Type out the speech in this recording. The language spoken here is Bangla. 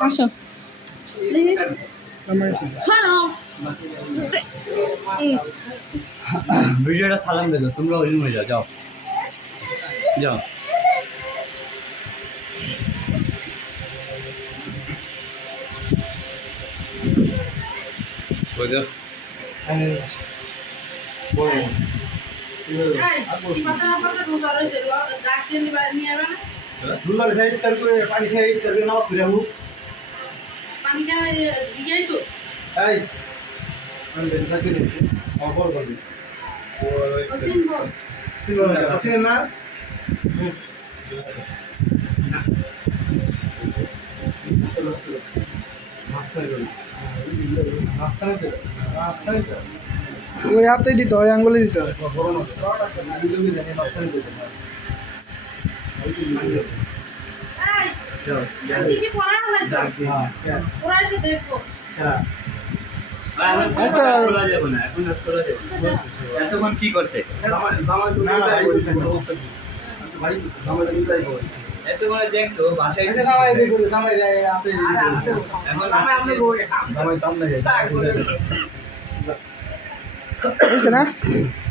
আসো ছাড়ো ভিডিওটা সালাম দেবো তোমরা ওই রুমে যাও যাও যাও বুঝো পানি খেয়ে নাও ফিরে পানি জিজ্ঞাসা এই আমি দেখতে দেখি খবর বলি ওই না ওই হাতেই দিতে হয় আঙ্গুলে দিতে হয় এতক্ষণ কি করছে এতক্ষণ দেখতো বাসায় হয়েছে না